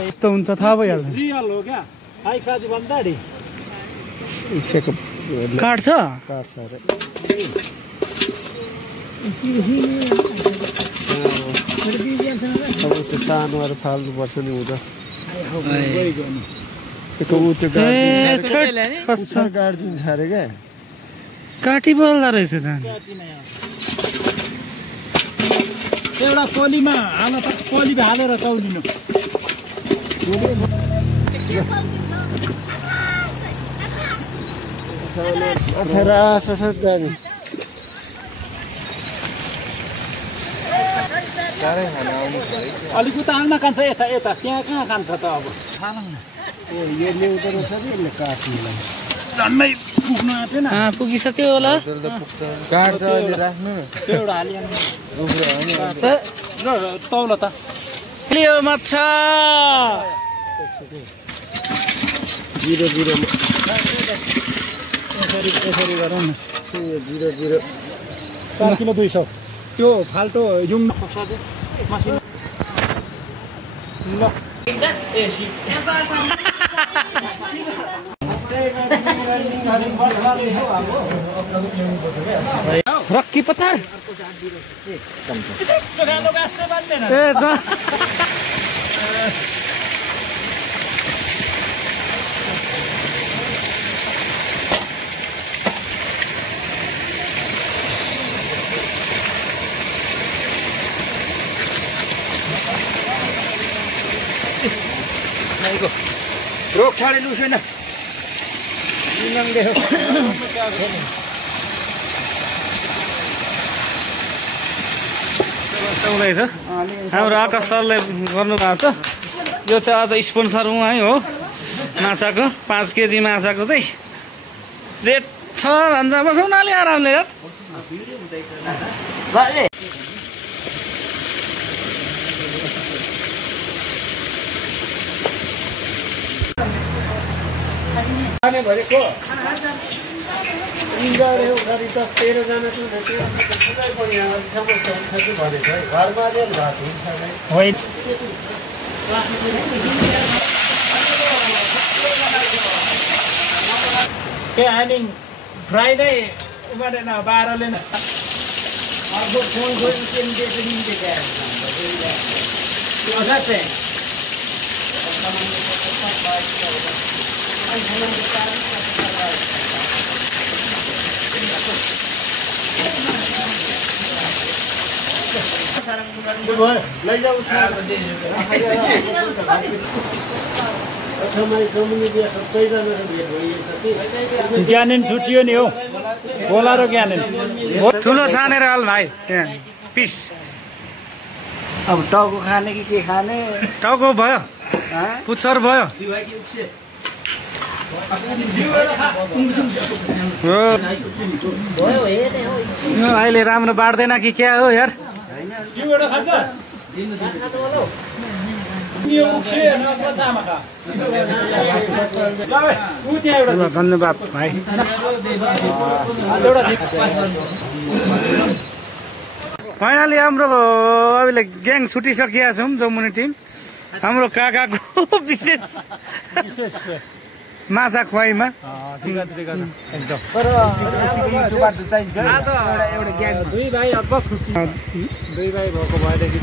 यस्तो हुन्छ थाहा भइहाल्छ। रियल हो क्या हाई खाजी भन्दा डी काट्छ अब त्यो सानोहरू फाल्नुपर्छ नि हुँदा गाडिदिन्छ अरे क्या काटी बोल्दो रहेछ त एउटा पोलीमा हाल त पोली हालेर चौलिनु अलिक उता आउन कान्छ यता यता त्यहाँ कहाँ खान्छ त अब यो ल्याउँदो रहेछ नि यसले काट्नुलाई जन्मै पुग्नु आँटेन पुगिसक्यो होला काट्छ अहिले राख्नु त्यो एउटा हालिहाल्नु तौल त लियो माछा 0 0 यसरी गरौँ न 0 0 4 किलो 200 त्यो फाल्टो युङ मसिन ल रक्की पचार रोक छाडे लुसेन हाम्रो आकाश सरले गर्नुभएको छ यो चाहिँ आज स्पोन्सर उहाँ हो माछाको 5 केजी माछाको चाहिँ जेठ छ भन्छ बसौँ न अलि आरामले यार खाने भनेको गाडी 10-13 जना ह्यानिङ फ्राई नै उमारेन 12 ले न अर्को फोन ज्ञानेन छुट्टियो नि हौ बोला र ज्ञानेन ठुलो छानेर हाल भाइ त्यहाँ पिस अब टाउको खाने कि के खाने टाउको भयो पुच्छर भयो अहिले राम्रो बाँड्दैन कि क्या हो यार धन्यवाद भाइ फाइनली हाम्रो अहिले ग्याङ छुटिसकेका छौँ जमुनी टिम हाम्रो काकाको विशेष माछा खुवाइमा दुई भाइ भएको भएदेखि